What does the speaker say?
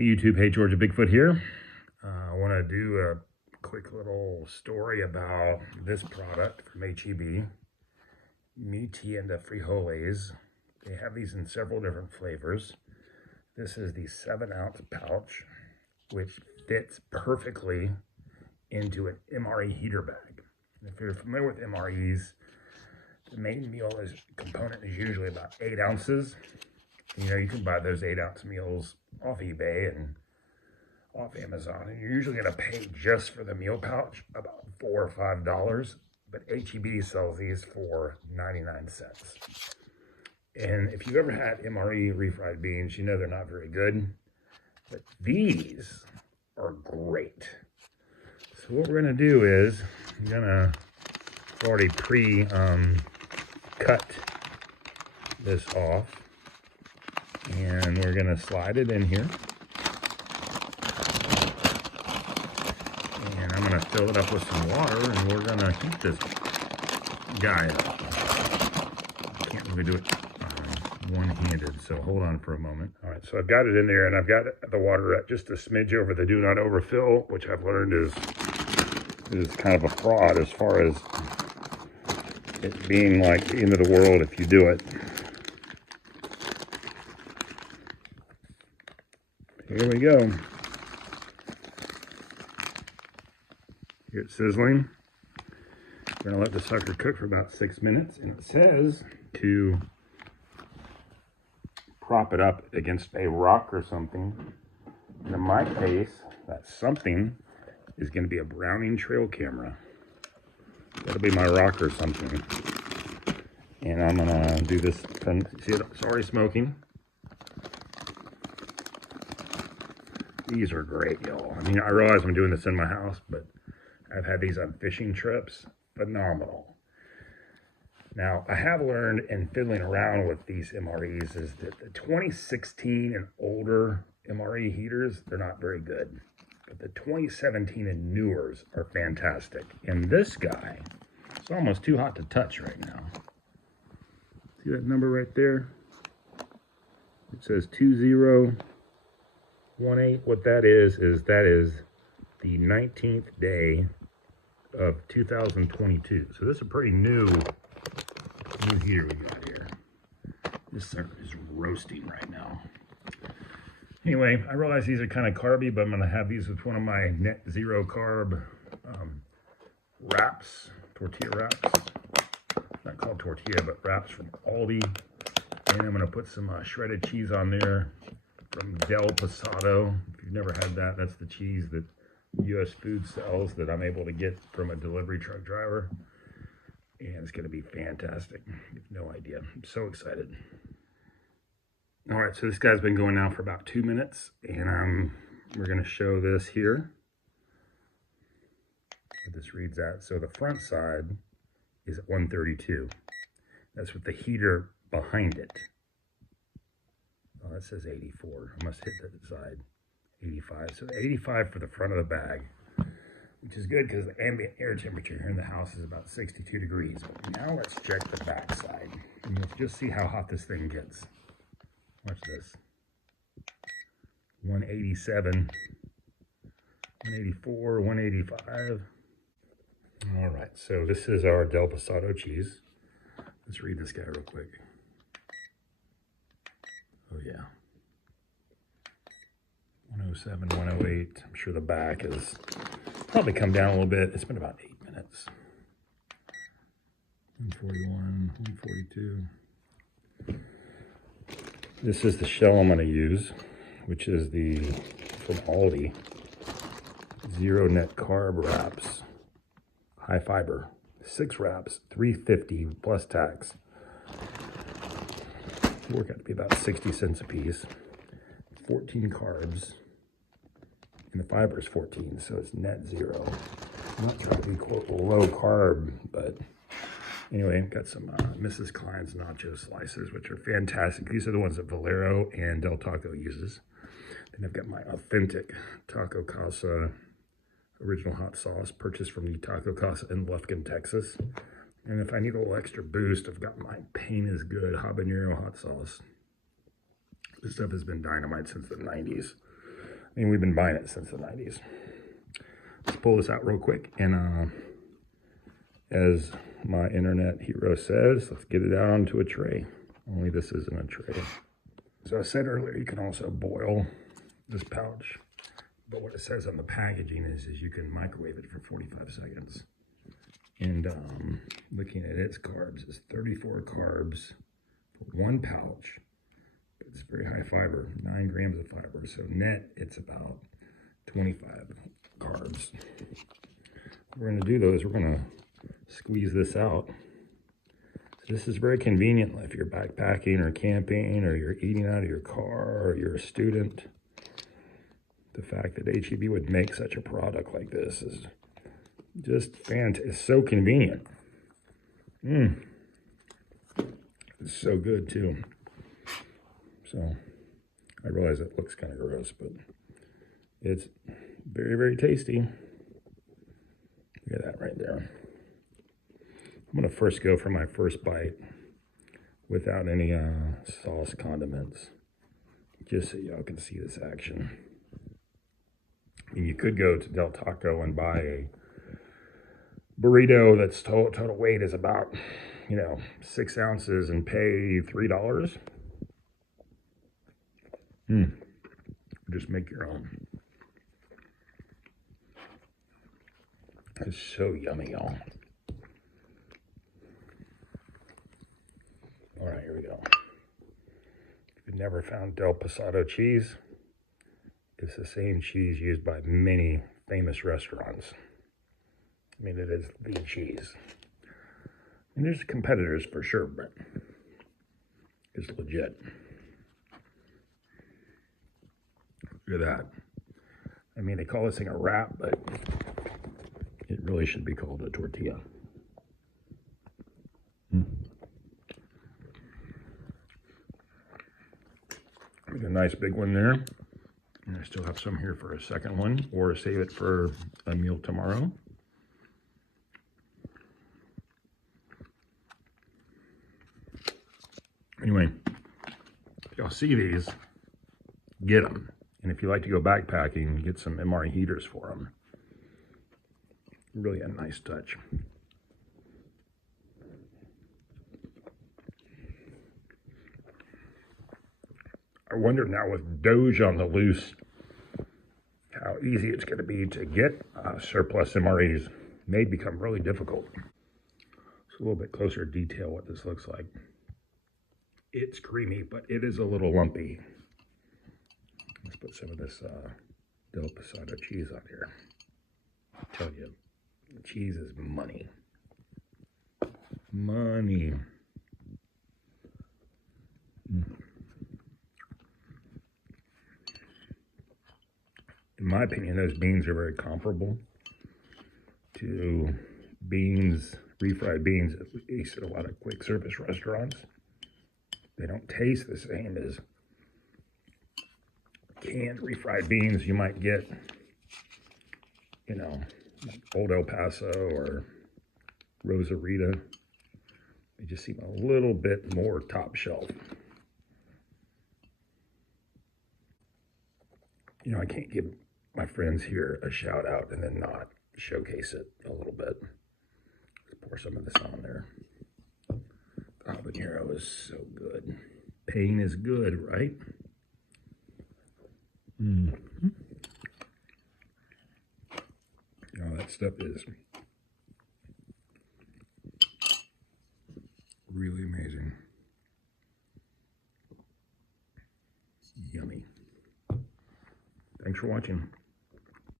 Hey YouTube, hey Georgia Bigfoot here. I want to do a quick little story about this product from HEB, Meaty and the Frijoles. They have these in several different flavors. This is the 7-ounce pouch, which fits perfectly into an MRE heater bag. And if you're familiar with MREs, the main meal component is usually about 8 ounces. You can buy those 8-ounce meals off eBay and off Amazon, and you're usually going to pay just for the meal pouch about $4 or $5, but HEB sells these for 99 cents. And if you've ever had MRE refried beans, you know they're not very good, but these are great. So what we're going to do is already cut this off, and we're going to slide it in here. And I'm going to fill it up with some water, and we're going to heat this guy up. I can't really do it one-handed, so hold on for a moment. All right, so I've got it in there, and I've got the water at just a smidge over the do not overfill, which I've learned is kind of a fraud as far as it being like the end of the world if you do it. Here we go. Here it's sizzling. We're gonna let the sucker cook for about 6 minutes, and it says to prop it up against a rock or something. And in my case, that something is gonna be a Browning trail camera. That'll be my rock or something. And I'm gonna do this from, see it's already smoking. These are great, y'all. I mean, I realize I'm doing this in my house, but I've had these on fishing trips. Phenomenal. Now, I have learned in fiddling around with these MREs is that the 2016 and older MRE heaters, they're not very good. But the 2017 and newers are fantastic. And this guy, it's almost too hot to touch right now. See that number right there? It says 2018. What that is the 19th day of 2022. So this is a pretty new heater we got here. This sucker is roasting right now. Anyway, I realize these are kind of carby, but I'm going to have these with one of my net zero carb wraps, tortilla wraps. Not called tortilla, but wraps from Aldi. And I'm going to put some shredded cheese on there from Del Pasado. If you've never had that, that's the cheese that U.S. Food sells that I'm able to get from a delivery truck driver. And it's going to be fantastic. You have no idea. I'm so excited. All right, so this guy's been going now for about 2 minutes, and we're going to show this here. What this reads at. So the front side is at 132. That's with the heater behind it. Oh, that says 84. I must hit that side. 85. So 85 for the front of the bag, which is good because the ambient air temperature here in the house is about 62 degrees. But now let's check the back side, and you'll just see how hot this thing gets. Watch this. 187, 184, 185. All right, so this is our Del Pasado cheese. Let's read this guy real quick. Oh yeah. 107, 108. I'm sure the back is probably come down a little bit. It's been about 8 minutes. 141, 142. This is the shell I'm going to use, which is from Aldi, Zero Net Carb Wraps, high fiber, 6 wraps, $3.50 plus tax. Work out to be about 60 cents a piece. 14 carbs, and the fiber is 14, so it's net zero. I'm not trying to be quote low carb, but anyway, I've got some Mrs. Klein's nacho slices, which are fantastic. These are the ones that Valero and Del Taco uses. Then I've got my authentic Taco Casa original hot sauce, purchased from the Taco Casa in Lufkin, Texas. And if I need a little extra boost, I've got my Pain is Good habanero hot sauce. This stuff has been dynamite since the 90s. I mean, we've been buying it since the 90s. Let's pull this out real quick. And as my internet hero says, let's get it out onto a tray. Only this isn't a tray. So I said earlier, you can also boil this pouch. But what it says on the packaging is you can microwave it for 45 seconds. And looking at its carbs, it's 34 carbs for one pouch. But it's very high fiber, 9 grams of fiber. So net, it's about 25 carbs. What we're gonna do though is we're gonna squeeze this out. So this is very convenient if you're backpacking or camping or you're eating out of your car or you're a student. The fact that HEB would make such a product like this is just fantastic. It's so convenient. It's so good too. So I realize it looks kind of gross, but it's very, very tasty. Look at that right there. I'm gonna first go for my first bite without any sauce condiments, just so y'all can see this action. I mean, you could go to Del Taco and buy a burrito that's total weight is about, 6 ounces and pay $3. Just make your own. It's so yummy, y'all. All right, here we go. If you've never found Del Pasado cheese, it's the same cheese used by many famous restaurants. I mean, it is the cheese. And there's competitors for sure, but it's legit. Look at that. I mean, they call this thing a wrap, but it really should be called a tortilla. Make a nice big one there. And I still have some here for a second one, or save it for a meal tomorrow. Anyway, if y'all see these, get them. And if you like to go backpacking, get some MRE heaters for them. Really a nice touch. I wonder now with Doge on the loose, how easy it's going to be to get surplus MREs. May become really difficult. It's a little bit closer detail what this looks like. It's creamy, but it is a little lumpy. Let's put some of this Del Pasado cheese on here. I tell you, cheese is money. Money. In my opinion, those beans are very comparable to beans, refried beans, at least at a lot of quick service restaurants. They don't taste the same as canned refried beans you might get, like Old El Paso or Rosarita. They just seem a little bit more top shelf. I can't give my friends here a shout out and then not showcase it a little bit. Let's pour some of this on there. The habanero is so good. Pain is good, right? Oh, that stuff is really amazing. Yummy. Thanks for watching.